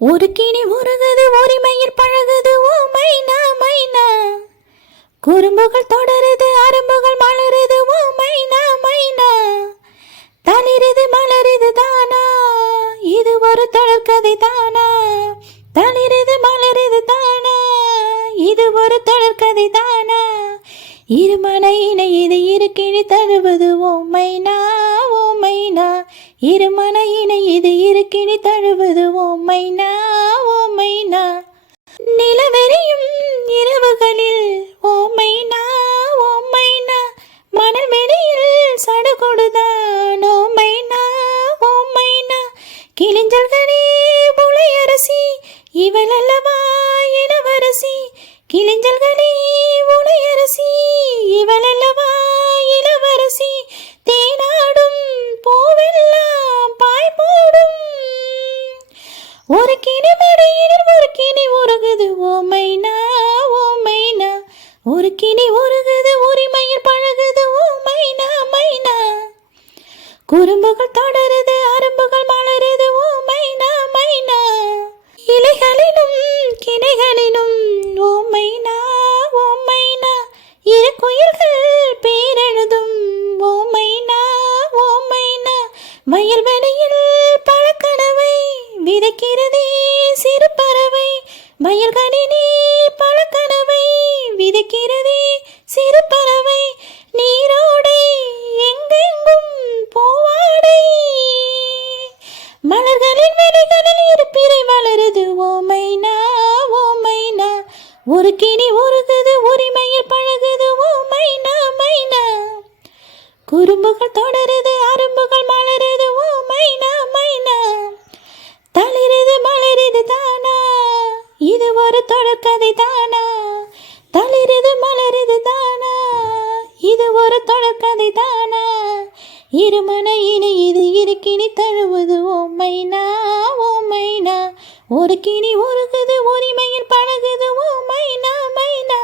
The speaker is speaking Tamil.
ஒரு கிளி உருகுது உரிமையில் பழகுது ஓ மைனா மைனா. குறும்புகள் தொடருது அரும்புகள் மலருது ஓ மைனா மைனா. தளிருது மலருது தானா இது ஒரு தொடர்கதை தானா. தளிருது மலருது தானா இது ஒரு தொடர்கதை தானா. இருமன இணையது இரு கிளி தழுவது ஓ மைனா ஓ மைனா. இருமன இணையது இரு கிளி தழுவது ஓ மைனா ஓ மைனா. நிலவெறியும் இரவுகளில் ஓ மைனா ஓ மைனா. மணல் வெளியில் சடுகொடுதான் ஓ மைனா ஓ மைனா. கிளிஞ்சல்களே உளையரசி இவள் அல்லவா இளவரசி. கிளிஞ்சல்களே உளையரசி இவள் அல்லவா இளவரசி. தேனாடும் பூவெல்லாம் பாய் போடும். ஒரு கிளி மடியினில் ஒரு கிளி உருகுது ஓ மைனா ஓ மைனா. ஒரு கிளி உருகுது உரிமையில் பழகுது ஓ மைனா மைனா. குறும்புகள் தொடருது அரும்புகள் மலருது ஓ மைனா மைனா. இலைகளிலும் கிளைகளிலும் ஓ மைனா ஓ மைனா. இரு குயில்கள் பேரெழுதும் ஓ மைனா ஓ மைனா. வயல்வெளியில் பழக்கனவை விதைக்கிறதே சிறு பறவை. வயல்களிலே பழக்கனவை விதைக்கிறதே சிறு பறவை. நீரோடை எங்கெங்கும் பூவாடை. மலர்களின் விதைகளில் இருப்பிறை வளருது ஓ மைனா ஓ மைனா. ஒரு கிளி உருகுது உரிமையில் பழகுது ஓ மைனா மைனா. குறும்புகள் தொடருது அரும்புகள் மலருது ஓ மைனா மைனா. தளிருது மலருது தானா இது ஒரு தொடர்கதை தானா. தளிருது மலருது தானா இது ஒரு தொடர்கதை தானா. இருமன இணையது இரு கிளி தழுவது ஓ மைனா ஓ மைனா. ஒரு கிளி உருகுது உரிமையில் பழகுது ஓ மைனா மைனா.